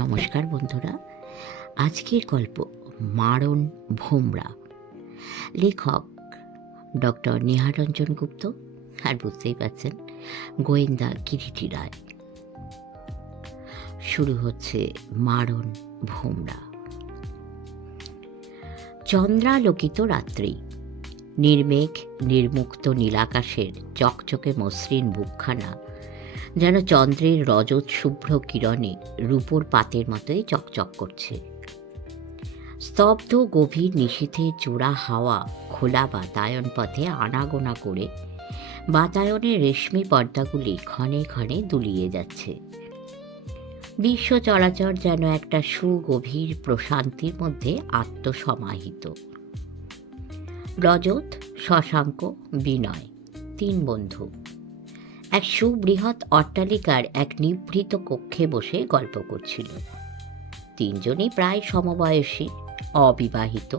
নমস্কার বন্ধুরা, আজকের গল্প মারণ ভোমরা। লেখক ডক্টর নেহারঞ্জন গুপ্ত, আর বুঝতেই পারছেন গোয়েন্দা কিরিটি রায়। শুরু হচ্ছে মারণ ভোমরা। চন্দ্রালোকিত রাত্রি, নির্মেঘ নির্মুক্ত নীলাকাশের চকচকে মসৃণ বুকখানা যেন চন্দ্রের রজত শুভ্র কিরণে রূপোর পাতের মতোই চকচক করছে। স্তব্ধ গভীর নিশীথে চূড়া হাওয়া খোলা বাতায়ন পথে আনাগোনা করে বাতায়নের রেশমি পর্দাগুলি ক্ষণে ক্ষণে দুলিয়ে যাচ্ছে। বিশ্ব চরাচর যেন একটা সুগভীর প্রশান্তির মধ্যে আত্মসমাহিত। রজত, শশাঙ্ক, বিনয়, তিন বন্ধু এক সুবৃহৎ অট্টালিকার এক নিভৃত কক্ষে বসে গল্প করছিল। তিনজনই প্রায় সমবয়সী, অবিবাহিত।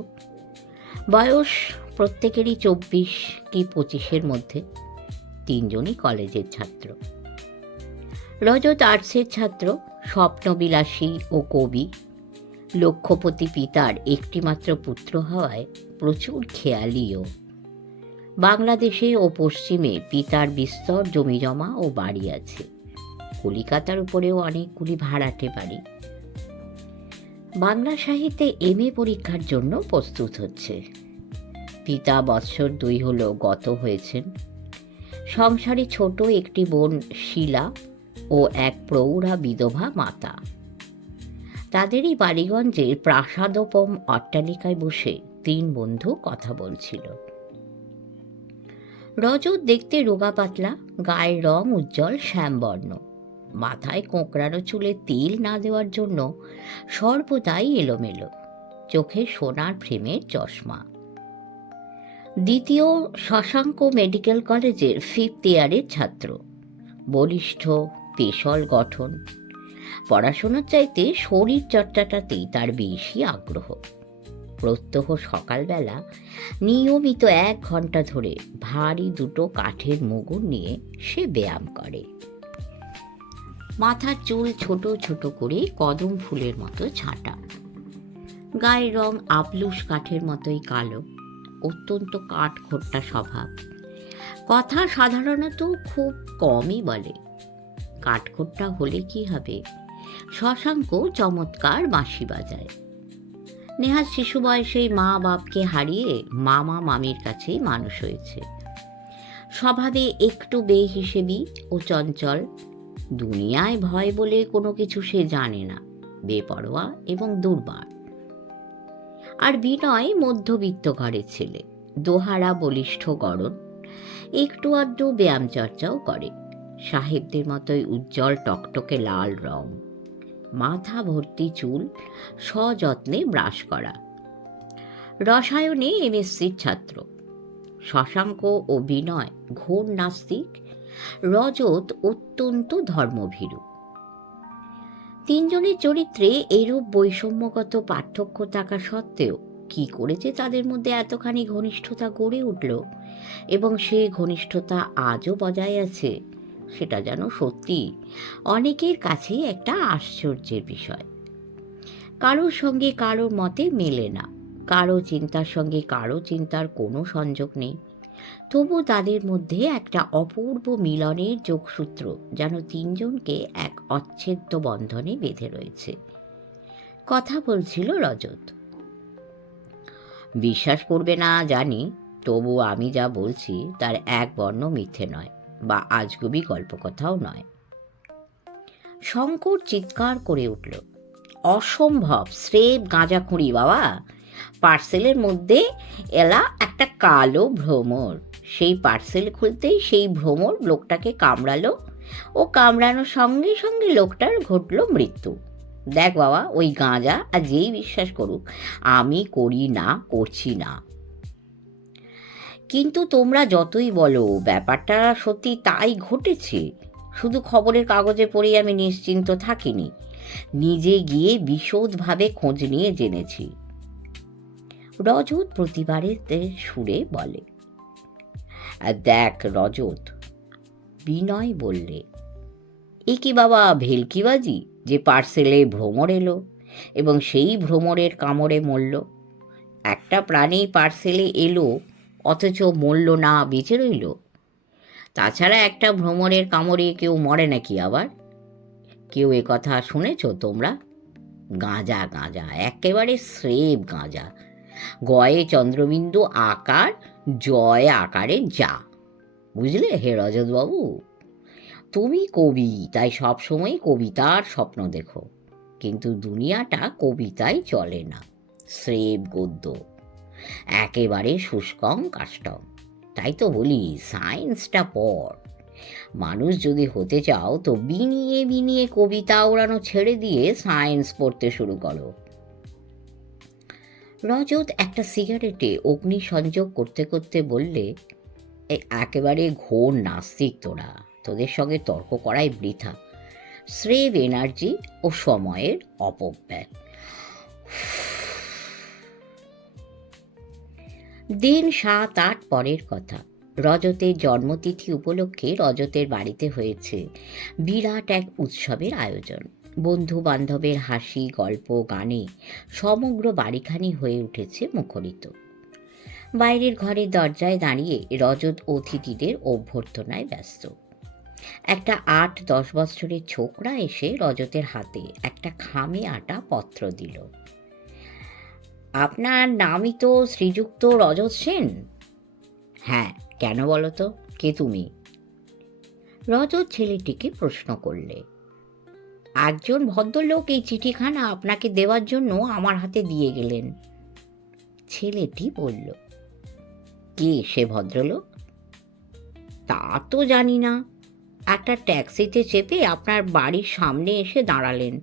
বয়স প্রত্যেকেরই 24 কি 25-এর মধ্যে। তিনজনই কলেজের ছাত্র। রজত আর্টসের ছাত্র, স্বপ্নবিলাসী ও কবি। লক্ষপতি পিতার একটিমাত্র পুত্র হওয়ায় প্রচুর খেয়ালিও। বাংলাদেশে ও পশ্চিমে পিতার বিস্তর জমিজমা ও বাড়ি আছে। কলিকাতার উপরেও অনেকগুলি ভাড়াটে বাড়ি। বাংলা সাহিত্যে MA পরীক্ষার জন্য প্রস্তুত হচ্ছে। পিতা বৎসর 2 হলো গত হয়েছেন। সংসারে ছোট একটি বোন শীলা ও এক প্রৌঢ়া বিধবা মাতা। তাদেরই বালিগঞ্জের প্রাসাদোপম অট্টালিকায় বসে তিন বন্ধু কথা বলছিল। রজত দেখতে রোগা পাতলা, গায়ের রং উজ্জ্বল শ্যামবর্ণ, মাথায় কোঁকড়ানো চুলে তেল না দেওয়ার জন্য সর্বদাই এলোমেলো, চোখে সোনার ফ্রেমের চশমা। দ্বিতীয় শশাঙ্ক মেডিকেল কলেজের 5th ইয়ারের ছাত্র, বলিষ্ঠ পেশল গঠন। পড়াশোনার চাইতে শরীর চর্চাটাতেই তার বেশি আগ্রহ। প্রত্যহ সকালবেলা নিয়মিত 1 ঘন্টা ধরে ভারী 2টো কাঠের মুগুর নিয়ে সে ব্যায়াম করে। মাথার চুল ছোট ছোট করে কদম ফুলের মতো ছাঁটা। গায়ের রং আবলুস কাঠের মতোই কালো, অত্যন্ত কাঠখোট্টা স্বভাব। কথা সাধারণত খুব কমই বলে। কাঠখোট্টা হলে কি হবে, শশাঙ্ক চমৎকার বাঁশি বাজায়। নেহাত শিশু বয়সেই মা বাপকে হারিয়ে মামা মামির কাছেই মানুষ হয়েছে। স্বভাবে একটু বেহিসেবি ও চঞ্চল। দুনিয়ায় ভয় বলে কোনো কিছু সে জানে না, বেপরোয়া এবং দুর্বার। আর বিনয় মধ্যবিত্ত ঘরের ছেলে, দোহারা বলিষ্ঠ গড়ন, একটু আধটু ব্যায়াম চর্চাও করে। সাহেবদের মতোই উজ্জ্বল টকটকে লাল রং, মাথা ভর্তি চুল, সযত্নে ব্রাশ করা। রসায়নে MSc-র ছাত্র। শশাঙ্ক ও বিনয় ঘোর নাস্তিক, রজত অত্যন্ত ধর্মভীরু। তিনজনের চরিত্রে এরূপ বৈষম্যগত পার্থক্য থাকা সত্ত্বেও কি করে যে তাদের মধ্যে এতখানি ঘনিষ্ঠতা গড়ে উঠল এবং সে ঘনিষ্ঠতা আজও বজায় আছে, সেটা যেন সত্যি অনেকের কাছে একটা আশ্চর্যের বিষয়। কারোর সঙ্গে কারোর মতে মেলে না, কারো চিন্তার সঙ্গে কারো চিন্তার কোনো সংযোগ নেই, তবু তাদের মধ্যে একটা অপূর্ব মিলনের যোগসূত্র যেন তিনজনকে এক অচ্ছেদ্য বন্ধনে বেঁধে রয়েছে। কথা বলছিল রজত। বিশ্বাস করবে না জানি, তবু আমি যা বলছি তার এক বর্ণ মিথ্যে নয় বা আজগুবি গল্পকথাও নয়। শঙ্কর চিৎকার করে উঠল, অসম্ভব, স্রেফ গাঁজাখুঁড়ি বাবা। পার্সেলের মধ্যে এলা একটা কালো ভ্রমর, সেই পার্সেল খুলতেই সেই ভ্রমর লোকটাকে কামড়ালো, ও কামড়ানোর সঙ্গে সঙ্গে লোকটার ঘটল মৃত্যু। দেখ বাবা, ওই গাঁজা আর যেই বিশ্বাস করুক, আমি করি না, করছি না। কিন্তু তোমরা যতই বলো ব্যাপারটা সত্যি তাই ঘটেছে। শুধু খবরের কাগজে পড়েই আমি নিশ্চিন্ত থাকিনি, নিজে গিয়ে বিশদভাবে খোঁজ নিয়ে জেনেছি। রজত প্রতিবারের সুরে বলে। দেখ রজত, বিনয় বললে, এ কি বাবা ভেলকিবাজি, যে পার্সেলে ভ্রমর এলো এবং সেই ভ্রমরের কামড়ে মরল। একটা প্রাণী পার্সেলে এলো অথচ মরল না, বেঁচে রইল। তাছাড়া একটা ভ্রমরের কামড়ে কেউ মরে নাকি আবার? কেউ এ কথা শুনেছ তোমরা? গাঁজা, গাঁজা, একেবারে স্রেফ গাঁজা। গয়ে চন্দ্রবিন্দু আকার, জয় আকারে যা। বুঝলে হে রজতবাবু? তুমি কবি, তাই সবসময় কবিতার স্বপ্ন দেখো, কিন্তু দুনিয়াটা কবিতায় চলে না, স্রেফ গদ্য, একেবারে শুষ্কং কাষ্ঠং। তাই তো বলি সায়েন্সটা পড়। মানুষ যদি হতে চাও তো বিনিয়ে বিনিয়ে কবিতা ওড়ানো ছেড়ে দিয়ে সায়েন্স পড়তে শুরু করো। রজত একটা সিগারেটে অগ্নি সংযোগ করতে করতে বললে, একেবারে ঘোর নাস্তিক তোরা, তোদের সঙ্গে তর্ক করাই বৃথা, স্রেফ এনার্জি ও সময়ের অপব্যয়। দিন 7-8 পরের কথা। রজতের জন্মতিথি উপলক্ষে রজতের বাড়িতে হয়েছে বিরাট এক উৎসবের আয়োজন। বন্ধু বান্ধবের হাসি, গল্প, গানে সমগ্র বাড়িখানি হয়ে উঠেছে মুখরিত। বাইরের ঘরের দরজায় দাঁড়িয়ে রজত অতিথিদের অভ্যর্থনায় ব্যস্ত। একটা 8-10 বছরের ছোকরা এসে রজতের হাতে একটা খামে আটা পত্র দিল। আপনার নামই তো শ্রীযুক্ত রজত সেন? হ্যাঁ, কেন বলো তো, কে তুমি? রজত ছেলেটিকে প্রশ্ন করলে। একজন ভদ্রলোক এই চিঠিখানা আপনাকে দেওয়ার জন্য আমার হাতে দিয়ে গেলেন। ছেলেটি বলল। কে সে ভদ্রলোক? তা তো জানি না। একটা ট্যাক্সিতে চেপে আপনার বাড়ির সামনে এসে দাঁড়ালেন।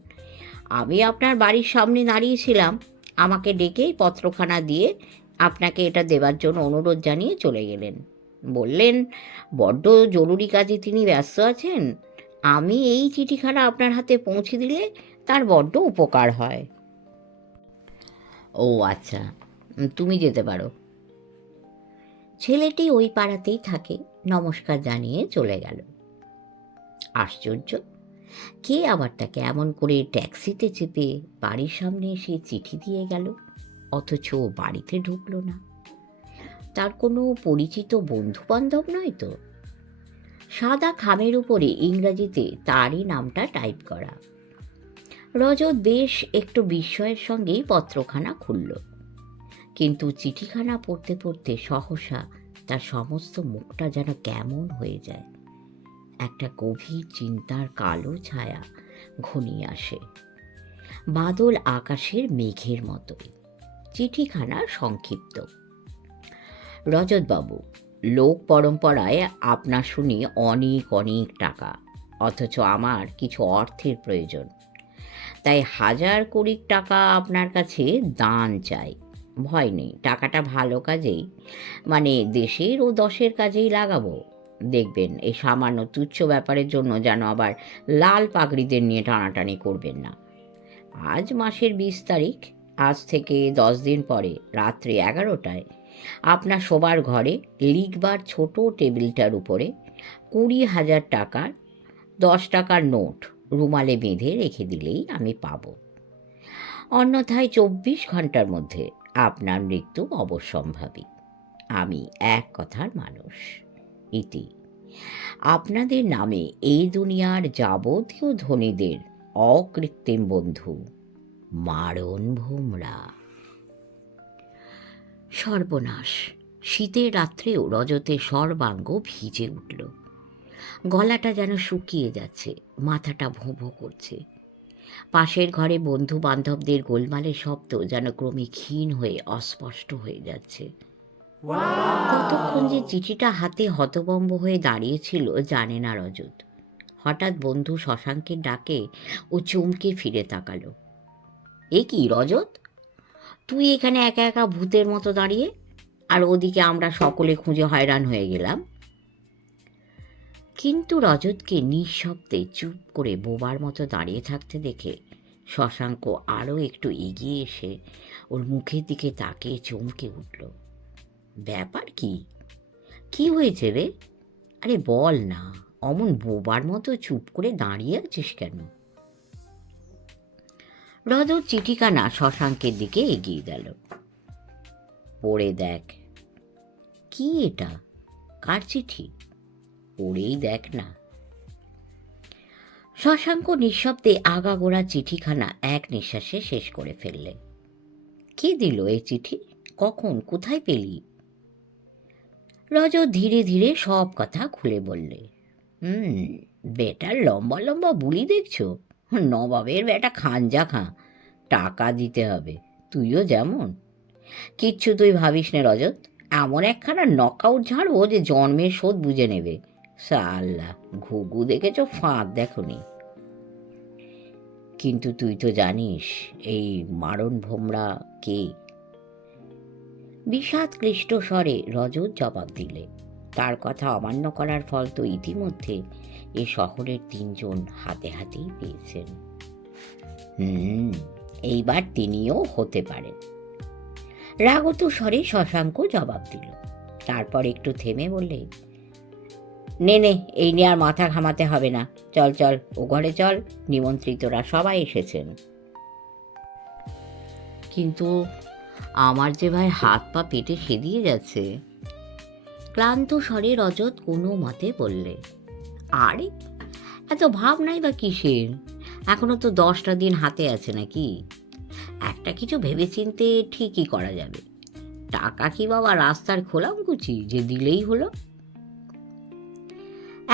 আমি আপনার বাড়ির সামনে দাঁড়িয়েছিলাম। আমাকে ডেকেই পত্রখানা দিয়ে আপনাকে এটা দেবার জন্য অনুরোধ জানিয়ে চলে গেলেন। বললেন বড্ড জরুরি কাজে তিনি ব্যস্ত আছেন, আমি এই চিঠিখানা আপনার হাতে পৌঁছে দিলে তার বড্ড উপকার হয়। ও আচ্ছা, তুমি যেতে পারো। ছেলেটি ওই পাড়াতেই থাকে, নমস্কার জানিয়ে চলে গেল। আশ্চর্য, কে আবার তাকে এমন করে ট্যাক্সিতে চেপে বাড়ির সামনে এসে চিঠি দিয়ে গেল, অথচ বাড়িতে ঢুকলো না? তার কোনো পরিচিত বন্ধু বান্ধব নয় তো? সাদা খামের উপরে ইংরাজিতে তারই নামটা টাইপ করা। রজত বেশ একটু বিস্ময়ের সঙ্গেই পত্রখানা খুলল, কিন্তু চিঠিখানা পড়তে পড়তে সহসা তার সমস্ত মুখটা যেন কেমন হয়ে যায়। একটা গভীর চিন্তার কালো ছায়া ঘনিয়ে আসে, বাদল আকাশের মেঘের মতোই। চিঠিখানা সংক্ষিপ্ত। রজতবাবু, লোক পরম্পরায় আপনার শুনি অনেক অনেক টাকা, অথচ আমার কিছু অর্থের প্রয়োজন, তাই 1000 টাকা আপনার কাছে দান চাই। ভয় নেই, টাকাটা ভালো কাজেই, মানে দেশের ও দশের কাজেই লাগাবো। দেখবেন এই সামান্য তুচ্ছ ব্যাপারের জন্য যেন আবার লাল পাগড়িদের নিয়ে টানাটানি করবেন না। আজ মাসের 20 তারিখ, আজ থেকে 10 দিন পরে রাত্রি 11টায় আপনার শোবার ঘরে লিখবার ছোট টেবিলটার উপরে 20,000 টাকার 10 টাকার নোট রুমালে বেঁধে রেখে দিলেই আমি পাব। অন্যথায় 24 ঘন্টার মধ্যে আপনার মৃত্যু অবশ্যম্ভাবী। আমি এক কথার মানুষ। ইতি। আপনাদের নামে এই দুনিয়ার যাবতীয় ধনীদের অকৃত্রিম বন্ধু, মারণ ভোমরা। সর্বনাশ! শীতের রাত্রেও রজতের সর্বাঙ্গ ভিজে উঠল। গলাটা যেন শুকিয়ে যাচ্ছে, মাথাটা ভোঁ ভোঁ করছে। পাশের ঘরে বন্ধু বান্ধবদের গোলমালের শব্দ যেন ক্রমে ক্ষীণ হয়ে অস্পষ্ট হয়ে যাচ্ছে। কতক্ষণ যে চিঠিটা হাতে হতভম্ব হয়ে দাঁড়িয়েছিল জানে না রজত। হঠাৎ বন্ধু শশাঙ্কের ডাকে ও চমকে ফিরে তাকালো। এ কি রজত, তুই এখানে একা একা ভূতের মতো দাঁড়িয়ে, আর ওদিকে আমরা সকলে খুঁজে হয়রান হয়ে গেলাম। কিন্তু রজতকে নিঃশব্দে চুপ করে বোবার মতো দাঁড়িয়ে থাকতে দেখে শশাঙ্ক আরও একটু এগিয়ে এসে ওর মুখের দিকে তাকিয়ে চমকে উঠল। ব্যাপার কি? কি হয়েছে রে? আরে বল না, অমন বোবার মতো চুপ করে দাঁড়িয়ে আছিস কেন? রজত চিঠিখানা শশাঙ্কের দিকে এগিয়ে গেল। পড়ে দেখ। কি এটা? কার চিঠি? পড়েই দেখ না। শশাঙ্ক নিঃশব্দে আগাগোড়া চিঠিখানা এক নিঃশ্বাসে শেষ করে ফেললে। কে দিল এই চিঠি? কখন? কোথায় পেলি? রজত ধীরে ধীরে সব কথা খুলে বললে। বেটার লম্বা লম্বা বুলি দেখছো? নবাবের বেটা খাঞ্জা খাঁ, টাকা দিতে হবে। তুইও যেমন। কিচ্ছু তুই ভাবিস নে রজত, এমন একখানা নকআউট ঝাড়বো যে জন্মের শোধ বুঝে নেবে। সাল্লা, ঘুঘু দেখেছ, ফাঁদ দেখনি। কিন্তু তুই তো জানিস এই মারণ ভোমরা কে? বিষাদ ক্লিষ্ট স্বরে রজত জবাব দিলে। তার কথা অমান্য করার ফল তো ইতিমধ্যে এ শহরের 3 জন হাতে হাতেই পেয়েছেন। এইবার তিনিও হতে পারেন। রাগত স্বরে শশাঙ্ক জবাব দিল। তারপর একটু থেমে বললে, নে এই নিয়ে আর মাথা ঘামাতে হবে না। চল চল, ও ঘরে চল, নিমন্ত্রিতরা সবাই এসেছেন। কিন্তু আমার যে ভাই হাত পা পেটে সেদিয়ে যাচ্ছে। ক্লান্ত স্বরে রজত কোনো মতে বললে। আরে এত ভাব নাই বা কিসের? এখনো তো 10টা দিন হাতে আছে নাকি? একটা কিছু ভেবেচিন্তে ঠিকই করা যাবে। টাকা কি বাবা রাস্তার খোলামকুচি যে দিলেই হলো?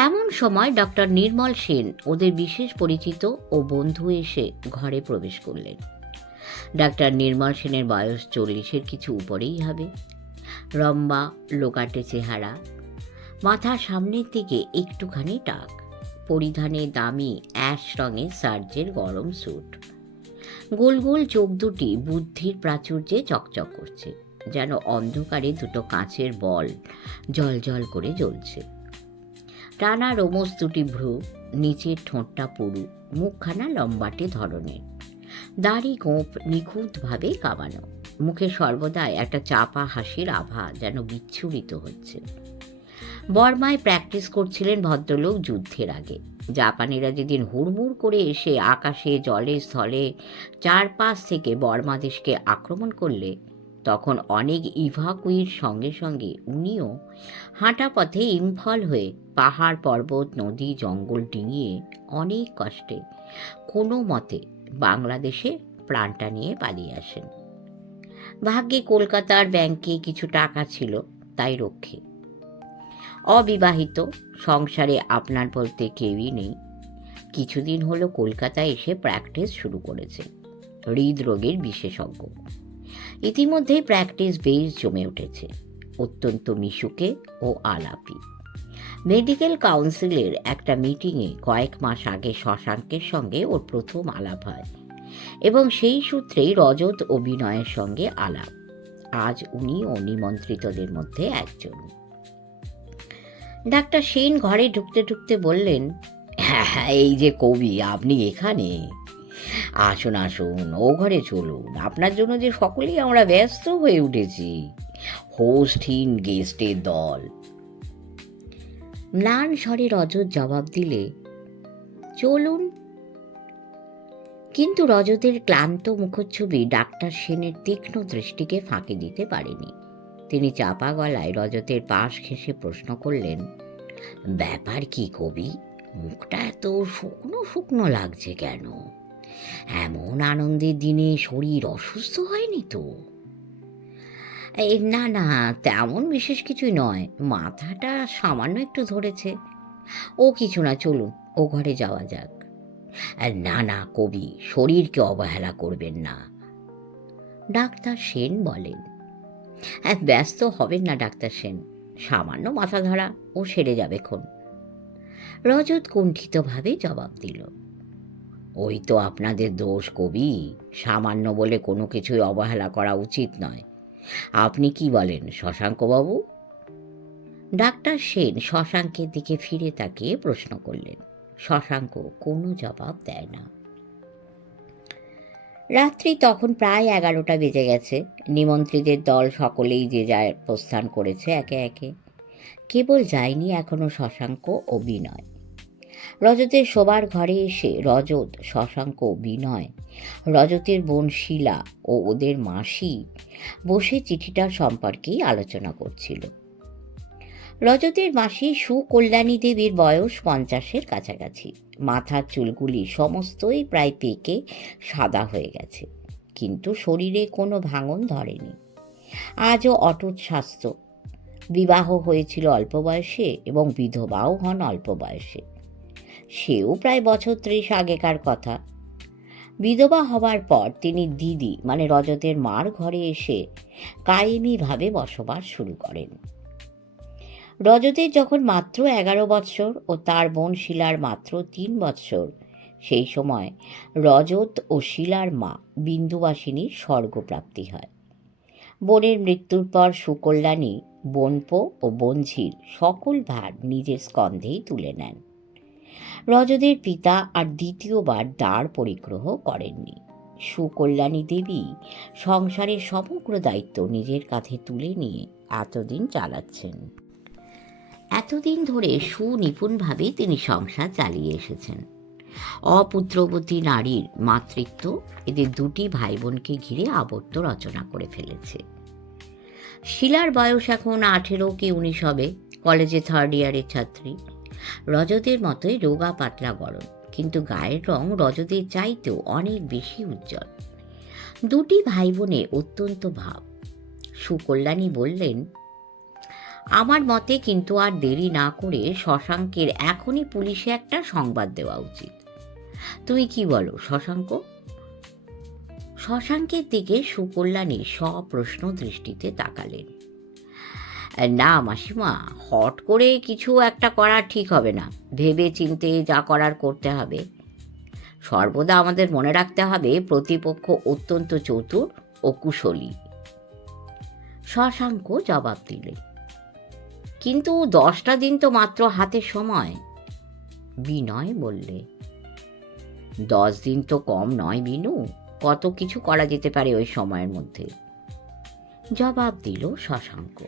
এমন সময় ডক্টর নির্মল সেন, ওদের বিশেষ পরিচিত ও বন্ধু, এসে ঘরে প্রবেশ করলেন। ডাক্তার নির্মল সেনের বয়স 40-এর কিছু উপরেই হবে। লম্বা লোকাটে চেহারা, মাথার সামনের দিকে একটুখানি টাক, পরিধানে দামি অ্যাশ রঙের সার্জের গরম স্যুট। গোল গোল চোখ দুটি বুদ্ধির প্রাচুর্যে চকচক করছে, যেন অন্ধকারে 2টো কাঁচের বল জল জল করে জ্বলছে। টানা রোমস 2টি ভ্রু, নিচের ঠোঁটটা পুরু, মুখখানা লম্বাটে ধরনের, দাড়ি গোঁফ নিখুঁতভাবে কামানো, মুখে সর্বদাই একটা চাপা হাসির আভা যেন বিচ্ছুরিত হচ্ছে। বর্মায় প্র্যাকটিস করছিলেন ভদ্রলোক যুদ্ধের আগে। জাপানিরা যেদিন হুড়মুড় করে এসে আকাশে জলে স্থলে চারপাশ থেকে বর্মা দেশকে আক্রমণ করলে, তখন অনেক ইভাকুইর সঙ্গে সঙ্গে উনিও হাঁটা পথে ইম্ফল হয়ে পাহাড় পর্বত নদী জঙ্গল ডিঙিয়ে অনেক কষ্টে কোনো মতে বাংলাদেশে প্রাণটা নিয়ে পালিয়ে আসেন। ভাগ্যে কলকাতার ব্যাংকে কিছু টাকা ছিল, তাই রক্ষে। অবিবাহিত, সংসারে আপনার বলতে কেউই নেই। কিছুদিন হলো কলকাতায় এসে প্র্যাকটিস শুরু করেছে। হৃদরোগের বিশেষজ্ঞ। ইতিমধ্যেই প্র্যাকটিস বেশ জমে উঠেছে, অত্যন্ত মিশুকে ও আলাপি। মেডিকেল কাউন্সিলের একটা মিটিংয়ে কয়েক মাস আগে শশাঙ্কের সঙ্গে ওর প্রথম আলাপ হয়, এবং সেই সূত্রেই রজত ও বিনয়ের সঙ্গে আলাপ। আজ উনিও নিমন্ত্রিতদের মধ্যে একজন। ডাক্তার সেন ঘরে ঢুকতে ঢুকতে বললেন, হ্যাঁ, এই যে কবি, আপনি এখানে? আসুন আসুন, ও ঘরে চলুন। আপনার জন্য যে সকলেই আমরা ব্যস্ত হয়ে উঠেছি। হোস্টহীন গেস্টের দল। ম্লান স্বরে রজত জবাব দিলে, চলুন। কিন্তু রজতের ক্লান্ত মুখচ্ছবি ডাক্তার সেনের তীক্ষ্ণ দৃষ্টিকে ফাঁকি দিতে পারেনি। তিনি চাপা গলায় রজতের পাশ ঘেঁষে প্রশ্ন করলেন, ব্যাপার কি কবি? মুখটা এত শুকনো শুকনো লাগছে কেন? এমন আনন্দের দিনে শরীর অসুস্থ হয়নি তো? না না, তেমন বিশেষ কিছুই নয়, মাথাটা সামান্য একটু ধরেছে। ও কিছু না, চলুন, ও ঘরে যাওয়া যাক। না না কবি, শরীরকে অবহেলা করবেন না, ডাক্তার সেন বলেন। ব্যস্ত হবেন না ডাক্তার সেন, সামান্য মাথা ধরা, ও সেরে যাবে খন। রজত কুণ্ঠিতভাবে জবাব দিল, ওই তো আপনাদের দোষ কবি, সামান্য বলে কোনো কিছুই অবহেলা করা উচিত নয়। আপনি কি বলেন শশাঙ্কবাবু? ডাক্তার সেন শশাঙ্কের দিকে ফিরে তাকিয়ে প্রশ্ন করলেন। শশাঙ্ক কোনো জবাব দেয় না। রাত্রি তখন প্রায় 11টা বেজে গেছে। নিমন্ত্রিতের দল সকলেই যে যায় প্রস্থান করেছে একে একে। কেবল যায়নি এখনো শশাঙ্ক ও বিনয়। রজতের শোবার ঘরে এসে রজত, শশাঙ্ক, বিনয়, রজতের বোন শীলা ও ওদের মাসি বসে চিঠিটার সম্পর্কেই আলোচনা করছিল। রজতের মাসি সুকল্যাণী দেবীর বয়স 50-এর কাছাকাছি। মাথার চুলগুলি সমস্তই প্রায় পেকে সাদা হয়ে গেছে, কিন্তু শরীরে কোনো ভাঙন ধরেনি। আজও অটুট স্বাস্থ্য। বিবাহ হয়েছিল অল্প বয়সে এবং বিধবাও হন অল্প বয়সে। সেও প্রায় বছর 30 আগেকার কথা। বিধবা হবার পর তিনি দিদি মানে রজতের মার ঘরে এসে কায়েমিভাবে বসবাস শুরু করেন। রজতের যখন মাত্র 11 বৎসর ও তার বোন শীলার মাত্র 3 বৎসর, সেই সময় রজত ও শীলার মা বিন্দুবাসিনীর স্বর্গপ্রাপ্তি হয়। বোনের মৃত্যুর পর সুকল্যাণী বোনপো ও বোনঝির সকল ভার নিজের স্কন্ধেই তুলে নেন। রজতের পিতা আর দ্বিতীয়বার দ্বার পরিগ্রহ করেননি। সুকল্যাণী দেবী সংসারের সমগ্র দায়িত্ব নিজের কাঁধে তুলে নিয়ে এতদিন চালাচ্ছেন। এতদিন ধরে সুনিপুণভাবে তিনি সংসার চালিয়ে এসেছেন। অপুত্রবতী নারীর মাতৃত্ব এদের দুটি ভাই বোনকে ঘিরে আবর্ত রচনা করে ফেলেছে। শীলার বয়স এখন 18 কি 19 হবে, কলেজে 3rd ইয়ারের ছাত্রী। রজতের মতোই রোগা পাতলা গরম, কিন্তু গায়ের রং রজতের চাইতেও অনেক বেশি উজ্জ্বল। দুটি ভাই বোনে অত্যন্ত ভাব। সুকল্যাণী বললেন, আমার মতে কিন্তু আর দেরি না করে শশাঙ্কের এখনই পুলিশে একটা সংবাদ দেওয়া উচিত। তুমি কি বলো শশাঙ্ক? শশাঙ্কের দিকে সুকল্যাণী সপ্রশ্ন দৃষ্টিতে তাকালেন। না মাসিমা, হট করে কিছু একটা করা ঠিক হবে না। ভেবে চিন্তে যা করার করতে হবে। সর্বদা আমাদের মনে রাখতে হবে প্রতিপক্ষ অত্যন্ত চতুর ও কুশলী। শশাঙ্ক জবাব দিলে, কিন্তু 10টা দিন তো মাত্র হাতে সময়। বিনয় বললে, 10 দিন তো কম নয় বিনু, কত কিছু করা যেতে পারে ওই সময়ের মধ্যে। জবাব দিল শশাঙ্ক।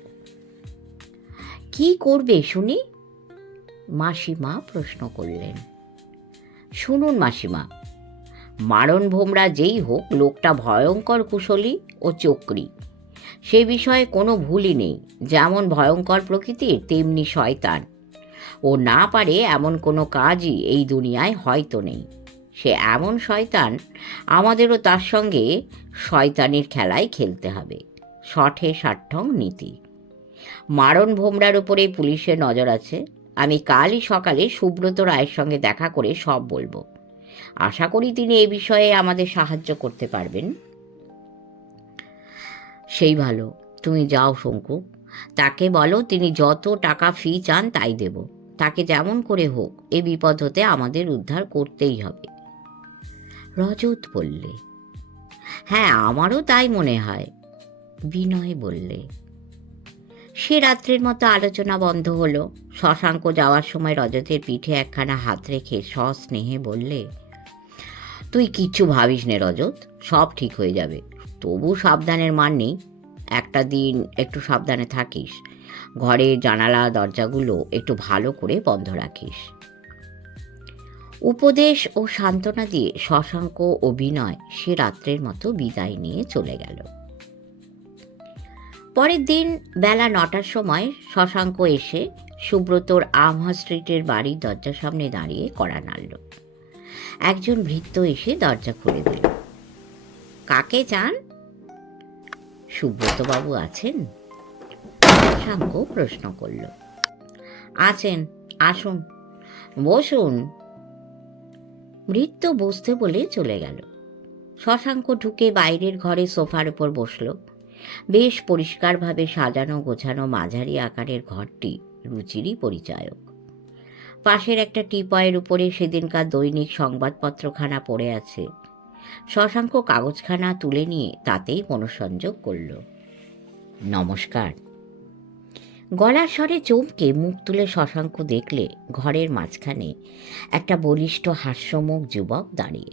কি করবে শুনি? মাসিমা প্রশ্ন করলেন। শুনুন মাসিমা, মারণ ভোমরা যেই হোক, লোকটা ভয়ঙ্কর কুশলী ও চক্রী, সে বিষয়ে কোনো ভুলই নেই। যেমন ভয়ঙ্কর প্রকৃতির তেমনি শয়তান। ও না পারে এমন কোনো কাজই এই দুনিয়ায় হয়তো নেই। সে এমন শয়তান, আমাদেরও তার সঙ্গে শয়তানির খেলায় খেলতে হবে। শঠে ষাট্টং নীতি। মারণ ভোমরার উপরে পুলিশের নজর আছে। আমি কালই সকালে সুব্রত রায়ের সঙ্গে দেখা করে সব বলবো। আশা করি তিনি এ বিষয়ে আমাদের সাহায্য করতে পারবেন। সেই ভালো, তুমি যাও শঙ্কু, তাকে বলো তিনি যত টাকা ফি চান তাই দেব। তাকে যেমন করে হোক এ বিপদ হতে আমাদের উদ্ধার করতেই হবে। রজত বললে, হ্যাঁ আমারও তাই মনে হয়। বিনয় বললে। সে রাত্রের মতো আলোচনা বন্ধ হলো। শশাঙ্ক যাওয়ার সময় রজতের পিঠে একখানা হাত রেখে সস্নেহে বললে, তুই কিচ্ছু ভাবিস নে রজত, সব ঠিক হয়ে যাবে। তবু সাবধানের মান নেই। একটা দিন একটু সাবধানে থাকিস। ঘরের জানালা দরজাগুলো একটু ভালো করে বন্ধ রাখিস। উপদেশ ও সান্ত্বনা দিয়ে শশাঙ্ক ও বিনয় সে রাত্রের মতো বিদায় নিয়ে চলে গেল। পরের দিন বেলা 9টার সময় শশাঙ্ক এসে সুব্রতর আমহা স্ট্রিটের বাড়ির দরজার সামনে দাঁড়িয়ে কড়া নাড়ল। একজন ভৃত্য এসে দরজা খুলে দিল। কাকে চান? সুব্রতবাবু আছেন? শশাঙ্ক প্রশ্ন করল। আছেন, আসুন, বসুন। ভৃত্য বসতে বলে চলে গেল। শশাঙ্ক ঢুকে বাইরের ঘরে সোফার উপর বসল। বেশ পরিষ্কারভাবে সাজানো গোছানো মাঝারি আকারের ঘরটি রুচিরই পরিচায়ক। পাশের একটা টিপয়ের উপরে সেদিনকার দৈনিক সংবাদপত্রখানা পড়ে আছে। শশাঙ্ক কাগজখানা তুলে নিয়ে তাতেই মনোসংযোগ করল। নমস্কার। গলার স্বরে চমকে মুখ তুলে শশাঙ্ক দেখলে ঘরের মাঝখানে একটা বলিষ্ঠ হাস্যমুখ যুবক দাঁড়িয়ে।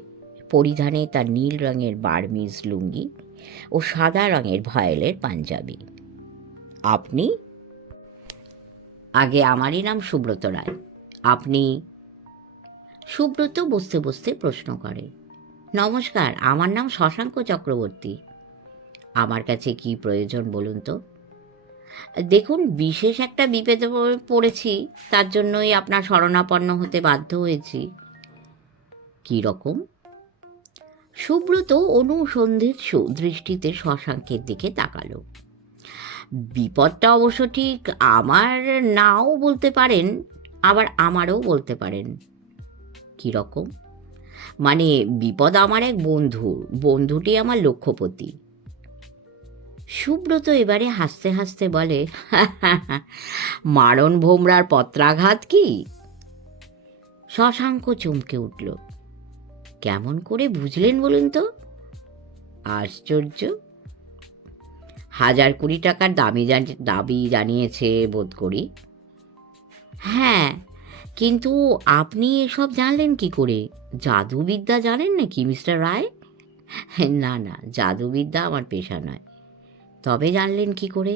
পরিধানে তার নীল রঙের বার্মিজ লুঙ্গি ও সাদা রঙের ভয়েলের পাঞ্জাবি। আপনি? আগে আমারই নাম সুব্রত রায়। আপনি? সুব্রত বসতে বসতে প্রশ্ন করে, নমস্কার, আমার নাম শশাঙ্ক চক্রবর্তী। আমার কাছে কি প্রয়োজন বলুন তো? দেখুন, বিশেষ একটা বিপদে পড়েছি, তার জন্যই আপনার শরণাপন্ন হতে বাধ্য হয়েছি। কি রকম? সুব্রত অনুসন্ধিৎসু দৃষ্টিতে শশাঙ্কের দিকে তাকালো। বিপদটা অবশ্য ঠিক আমার নাও বলতে পারেন, আবার আমারও বলতে পারেন। কি রকম? মানে, বিপদ আমার এক বন্ধুটি আমার লক্ষ্যপতি। সুব্রত এবারে হাসতে হাসতে বলে, মারণ ভোমরার পত্রাঘাত কি? শশাঙ্ক চমকে উঠল। কেমন করে বুঝলেন বলুন তো? আশ্চর্য। 1,020 টাকার দাবি জানিয়েছে বোধ করি। হ্যাঁ, কিন্তু আপনি এসব জানলেন কি করে? জাদুবিদ্যা জানেন নাকি মিস্টার রায়? না না, জাদুবিদ্যা আমার পেশা নয়। তবে জানলেন কি করে?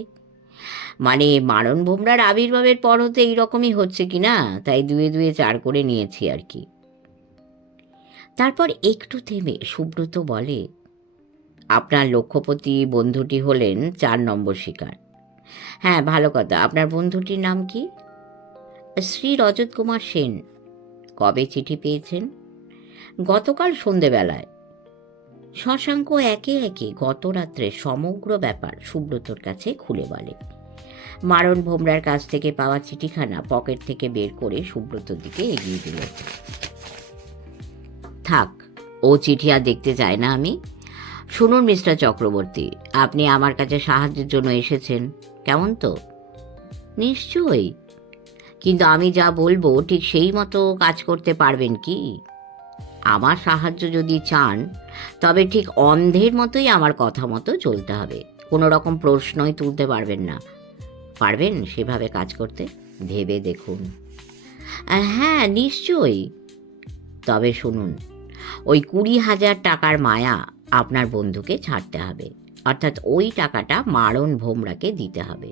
মানে, মারণ ভোমরার আবির্ভাবের পর হতে এইরকমই হচ্ছে কি না, তাই 2 2 4 করে নিয়েছি আর কি। তারপর একটু থেমে সুব্রত বলে, আপনার লক্ষ্যপতি বন্ধুটি হলেন 4 নম্বর শিকার। হ্যাঁ, ভালো কথা। আপনার বন্ধুটির নাম কি? শ্রী রজত কুমার সেন। কবে চিঠি পেয়েছেন? গতকাল সন্ধেবেলায়। শশাঙ্ক একে একে গত রাত্রে সমগ্র ব্যাপার সুব্রতর কাছে খুলে বলে। মারণ ভোমরার কাছ থেকে পাওয়া চিঠিখানা পকেট থেকে বের করে সুব্রতর দিকে এগিয়ে দিল। থাক, ও চিঠি আর দেখতে চাই না আমি। শুনুন মিস্টার চক্রবর্তী, আপনি আমার কাছে সাহায্যের জন্য এসেছেন, কেমন তো? নিশ্চয়ই, কিন্তু আমি যা বলবো ঠিক সেই মতো কাজ করতে পারবেন কি? আমার সাহায্য যদি চান, তবে ঠিক অন্ধের মতোই আমার কথা মতো চলতে হবে। কোনো রকম প্রশ্নই তুলতে পারবেন না। পারবেন সেভাবে কাজ করতে? ভেবে দেখুন। হ্যাঁ, নিশ্চয়ই। তবে শুনুন, ওই 20,000 টাকার মায়া আপনার বন্ধুকে ছাড়তে হবে, অর্থাৎ ওই টাকাটা মারণ ভোমরাকে দিতে হবে।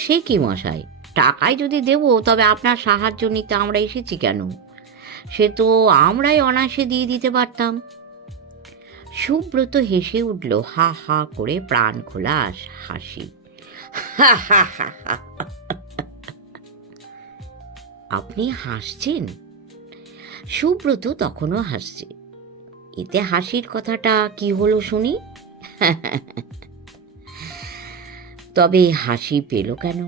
সে কি মশাই, টাকাই যদি দেব, তবে আপনার সাহায্য নিতে আমরা এসেছি কেন? সে তো আমরাই অনায়াসে দিয়ে দিতে পারতাম। সুব্রত হেসে উঠল, হা হা করে, প্রাণ খোলা হাসি। আপনি হাসছেন? সুব্রত তখনও হাসছে। এতে হাসির কথাটা কি হলো শুনি? তবে হাসি পেল কেন,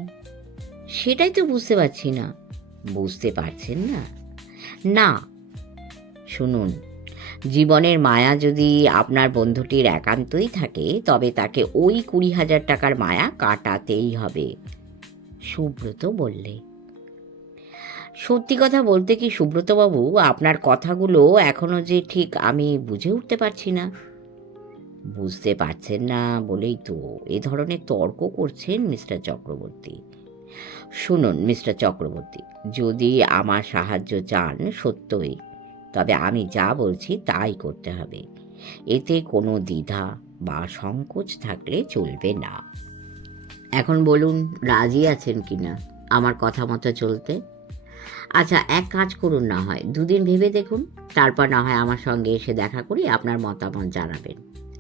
সেটাই তো বুঝতে পারছি না। বুঝতে পারছেন না? না, শুনুন, জীবনের মায়া যদি আপনার বন্ধুটির একান্তই থাকে, তবে তাকে ওই 20,000 টাকার মায়া কাটাতেই হবে। সুব্রত বললে। সত্যি কথা বলতে কি সুব্রতবাবু, আপনার কথাগুলো এখনো যে ঠিক আমি বুঝে উঠতে পারছি না। বুঝতে পারছেন না বলেই তো এ ধরনের তর্ক করছেন মিস্টার চক্রবর্তী। শুনুন মিস্টার চক্রবর্তী, যদি আমার সাহায্য চান সত্যই, তবে আমি যা বলছি তাই করতে হবে। এতে কোনো দ্বিধা বা সংকোচ থাকলে চলবে না। এখন বলুন, রাজি আছেন কিনা আমার কথা মতো চলতে? আচ্ছা, এক কাজ করুন, না হয় 2 দিন ভেবে দেখুন, তারপর না হয় আমার সঙ্গে এসে দেখা করে আপনার মতামত জানাবেন।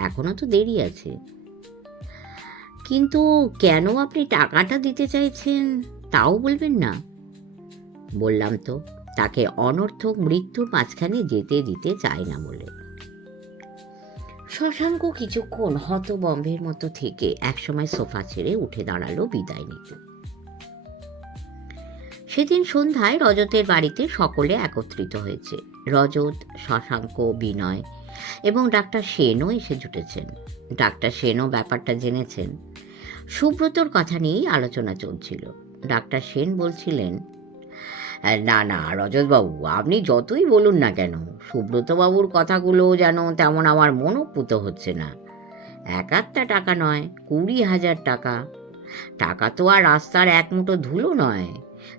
এখনো তো দেরি আছে। কিন্তু কেন আপনি টাকাটা দিতে চাইছেন তাও বলবেন না? বললাম তো, তাকে অনর্থক মৃত্যুর মাঝখানে যেতে দিতে চাই না বলে। শশাঙ্ক কিছুক্ষণ হতবম্বের মতো থেকে একসময় সোফা ছেড়ে উঠে দাঁড়ালো বিদায় নিতে। সেদিন সন্ধ্যায় রজতের বাড়িতে সকলে একত্রিত হয়েছে। রজত, শশাঙ্ক, বিনয় এবং ডাক্তার সেনও এসে জুটেছেন। ডাক্তার সেনও ব্যাপারটা জেনেছেন। সুব্রতর কথা নিয়েই আলোচনা চলছিল। ডাক্তার সেন বলছিলেন, না না রজতবাবু, আপনি যতই বলুন না কেন, সুব্রতবাবুর কথাগুলো যেন তেমন আমার মনোপুত হচ্ছে না। 1-8টা টাকা নয়, 20,000 টাকা। টাকা তো আর রাস্তার এক মুঠো ধুলো নয়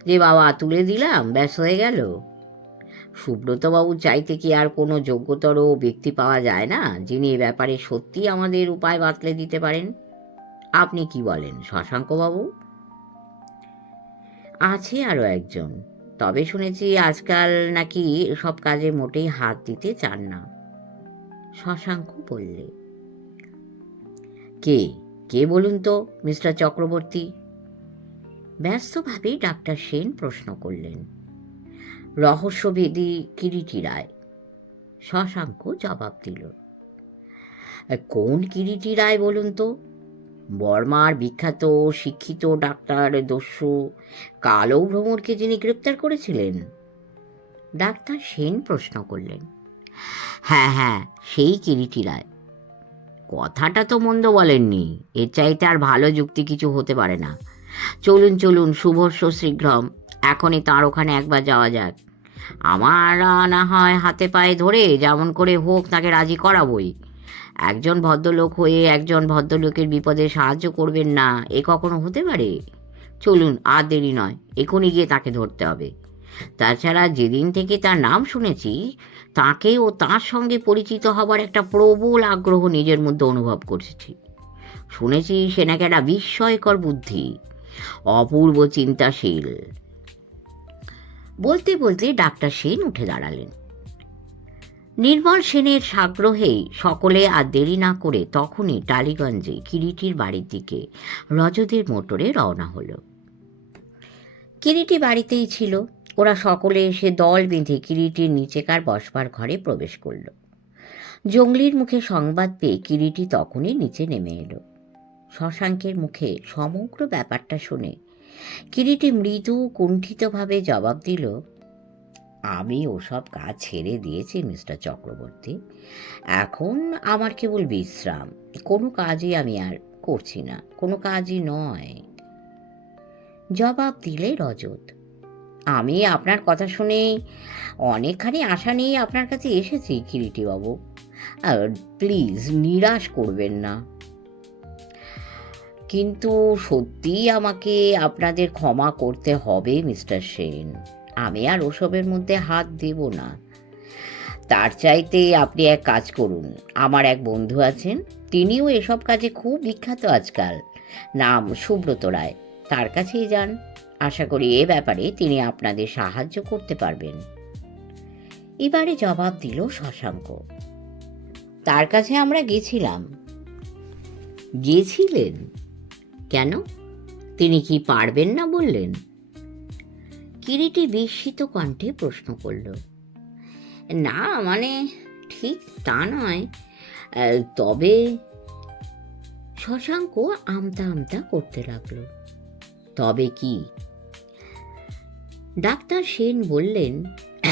যে বাবা তুলে দিলাম ব্যাস হয়ে গেল। সুব্রতবাবু চাইতে কি আর কোনো যোগ্যতর ব্যক্তি পাওয়া যায় না, যিনি এ ব্যাপারে সত্যি আমাদের উপায় বাতলে দিতে পারেন? আপনি কি বলেন শশাঙ্কবাবু? আছে আরও একজন, তবে শুনেছি আজকাল নাকি সব কাজে মোটেই হাত দিতে চান না। শশাঙ্ক বললে। কে কে বলুন তো মিস্টার চক্রবর্তী? ব্যস্তভাবে ডাক্তার সেন প্রশ্ন করলেন। রহস্যভেদী কিরিটি রায়, শশাঙ্ক জবাব দিল। কোন কিরিটি রায় বলুন তো? বর্মার বিখ্যাত শিক্ষিত ডাক্তার দস্যু কালো ভ্রমরকে যিনি গ্রেপ্তার করেছিলেন? ডাক্তার সেন প্রশ্ন করলেন। হ্যাঁ হ্যাঁ, সেই কিরিটি রায়। কথাটা তো মন্দ বলেননি, এর চাইতে আর ভালো যুক্তি কিছু হতে পারে না। চলুন চলুন, শুভস্য শীঘ্রম, এখনই তার ওখানে একবার যাওয়া যাক। আমরা না হয় হাতে পায়ে ধরে যেমন করে হোক তাকে রাজি করাবই। একজন ভদ্রলোক হয়ে একজন ভদ্রলোকের বিপদে সাহায্য করবেন না, এ কখনো হতে পারে? চলুন, আর দেরি নয়, এখনই গিয়ে তাকে ধরতে হবে। তাছাড়া যেদিন থেকে তার নাম শুনেছি, তাকে ও তার সঙ্গে পরিচিত হবার একটা প্রবল আগ্রহ নিজের মধ্যে অনুভব করেছি। শুনেছি সে নাকি একটা বিস্ময়কর বুদ্ধি, অপূর্ব চিন্তাশীল। বলতে বলতে ডাক্তার সেন উঠে দাঁড়ালেন। নির্মল সেনের সাগ্রহেই সকলে আর দেরি না করে তখনই টালিগঞ্জে কিরিটির বাড়ির দিকে রজতের মোটরে রওনা হলো। কিরিটি বাড়িতেই ছিল। ওরা সকলে এসে দল বেঁধে কিরিটির নিচেকার বসবার ঘরে প্রবেশ করল। জঙ্গলির মুখে সংবাদ পেয়ে কিরিটি তখনই নিচে নেমে এলো। শশাঙ্কের মুখে সমগ্র ব্যাপারটা শুনে কিরিটি মৃদু কুণ্ঠিতভাবে জবাব দিল, আমি ওসব কাজ ছেড়ে দিয়েছি মিস্টার চক্রবর্তী। এখন আমার কেবল বিশ্রাম, কোনো কাজই আমি আর করছি না, কোনো কাজই নয়। জবাব দিলে রজত। আমি আপনার কথা শুনে অনেকখানি আশা নিয়ে আপনার কাছে এসেছি কিরিটিবাবু, প্লিজ নিরাশ করবেন না। কিন্তু সত্যিই আমাকে আপনাদের ক্ষমা করতে হবে মিস্টার সেন, আমি আর ওসবের মধ্যে হাত দেব না। তার চাইতে আপনি এক কাজ করুন, আমার এক বন্ধু আছেন, তিনিও এসব কাজে খুব বিখ্যাত আজকাল, নাম সুব্রত রায়, তার কাছেই যান। আশা করি এ ব্যাপারে তিনি আপনাদের সাহায্য করতে পারবেন। এবারে জবাব দিল শশাঙ্ক। তার কাছে আমরা গেছিলাম। গেছিলেন? কেন? তিনি কি পারবেন না বললেন? কিরিটি বিস্মিত কণ্ঠে প্রশ্ন করল। না মানে ঠিক তা নয়, তবে। শশাঙ্ক আমতা আমতা করতে লাগলো। তবে কি? ডাক্তার সেন বললেন,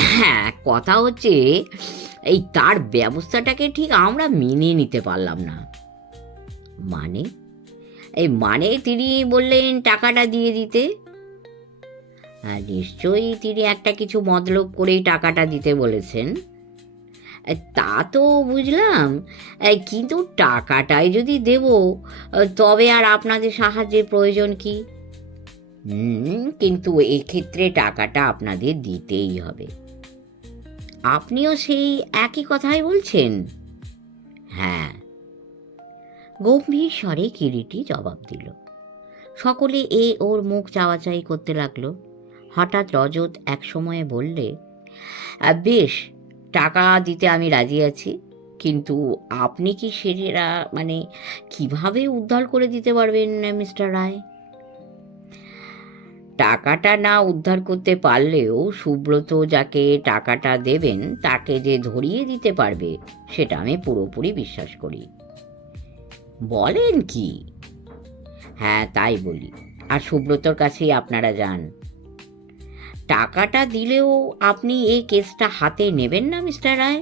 হ্যাঁ, কথা হচ্ছে এই তার ব্যবস্থাটাকে ঠিক আমরা মেনে নিতে পারলাম না। মানে? মানে তিনি বললেন টাকাটা দিয়ে দিতে। নিশ্চয়ই তিনি একটা কিছু মতলব করেই টাকাটা দিতে বলেছেন। তা তো বুঝলাম, কিন্তু টাকাটাই যদি দেব, তবে আর আপনাদের সাহায্যের প্রয়োজন কি? কিন্তু এক্ষেত্রে টাকাটা আপনাদের দিতেই হবে। আপনিও সেই একই কথাই বলছেন? হ্যাঁ, গম্ভীর স্বরে কিরিটি জবাব দিল। সকলে ওর মুখ চাওয়াচাই করতে লাগলো। হঠাৎ রজত এক সময়ে বললে, বেশ, টাকা দিতে আমি রাজি আছি, কিন্তু আপনি কি সেটা কিভাবে উদ্ধার করে দিতে পারবেন মিস্টার রায়? টাকাটা না উদ্ধার করতে পারলেও সুব্রত যাকে টাকাটা দেবেন তাকে যে ধরিয়ে দিতে পারবে, সেটা আমি পুরোপুরি বিশ্বাস করি। বলেন কি? হ্যাঁ, তাই বলি। আর সুব্রতর কাছেই আপনারা যান। টাকাটা দিলেও আপনি এই কেসটা হাতে নেবেন না মিস্টার রায়?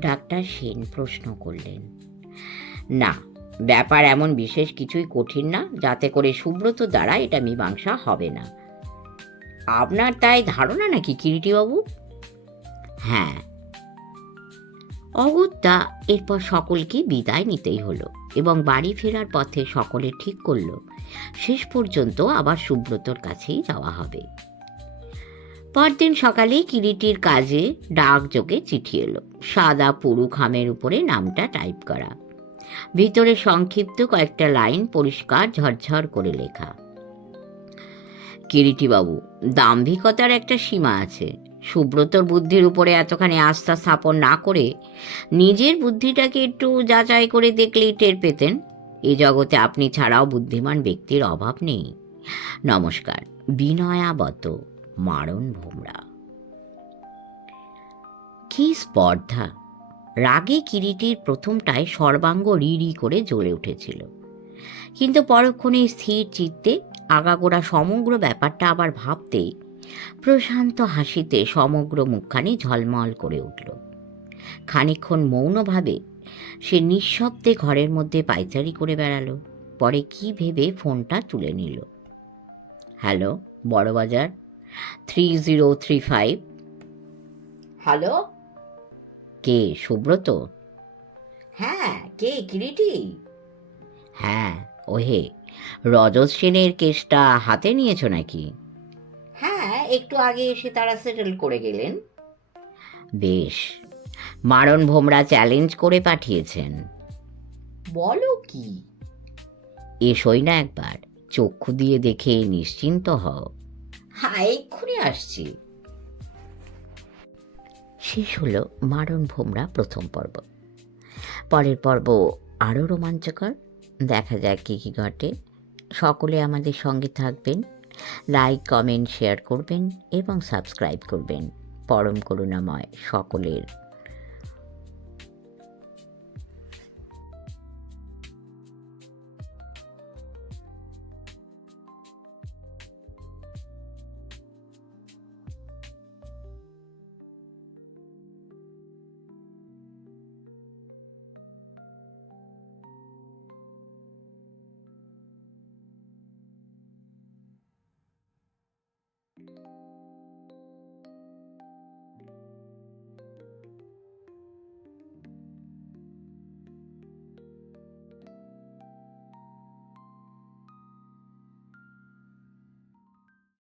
ডাক্তার সেন প্রশ্ন করলেন। না, ব্যাপার এমন বিশেষ কিছুই কঠিন না যাতে করে সুব্রত দ্বারা এটা মীমাংসা হবে না। আপনার তাই ধারণা নাকি কিরিটিবাবু? হ্যাঁ। অগত্যা এরপর সকলকে বিদায় নিতেই হলো এবং বাড়ি ফেরার পথে সকলে ঠিক করল শেষ পর্যন্ত আবার সুব্রতর কাছেই যাওয়া হবে। পরদিন সকালে কিরিটির কাজে ডাকযোগে চিঠি এলো। সাদা পুরু খামের উপরে নামটা টাইপ করা, ভিতরে সংক্ষিপ্ত কয়েকটা লাইন পরিষ্কার ঝরঝর করে লেখা। কিরিটিবাবু, দাম্ভিকতার একটা সীমা আছে। সুব্রতর বুদ্ধির উপরে এতখানি আস্থা স্থাপন না করে নিজের বুদ্ধিটাকে একটু যাচাই করে দেখলেই টের পেতেন। এ জগতে আপনি ছাড়াও বুদ্ধিমান ব্যক্তির অভাব নেই। নমস্কার। বিনয়াবত, মারণ ভোমরা। কি স্পর্ধা! রাগে কিরিটির প্রথমটায় সর্বাঙ্গ রি করে জ্বলে উঠেছিল, কিন্তু পরক্ষণে স্থির চিত্তে আগাগোড়া সমগ্র ব্যাপারটা আবার ভাবতেই প্রশান্ত হাসিতে সমগ্র মুখখানি ঝলমল করে উঠল। খানিকক্ষণ মৌনভাবে সে নিঃশব্দে ঘরের মধ্যে পায়চারি করে বেড়ালো। পরে কি ভেবে ফোনটা তুলে নিল। হ্যালো, বড়বাজার 3035। হ্যালো, কে? সুব্রত? হ্যাঁ, কে? কিরিটি? হ্যাঁ, ওহে, রজত সেনের কেসটা হাতে নিয়েছো নাকি? হ্যাঁ, একটু আগে এসে তারা সেটেল করে গেলেন। বেশ। মারণ ভোমরা চ্যালেঞ্জ করে পাঠিয়েছেন। বলো কি? এসোই না একবার, চক্ষু দিয়ে দেখে নিশ্চিন্ত হও। হ্যাঁ, এক্ষুনি আসছি। শেষ হলো মারণ ভোমরা প্রথম পর্ব। পরের পর্ব আরও রোমাঞ্চকর। দেখা যাক কী কী ঘটে। সকলে আমাদের সঙ্গে থাকবেন, লাইক, কমেন্ট, শেয়ার করবেন এবং সাবস্ক্রাইব করবেন। পরম করুণাময় সকলের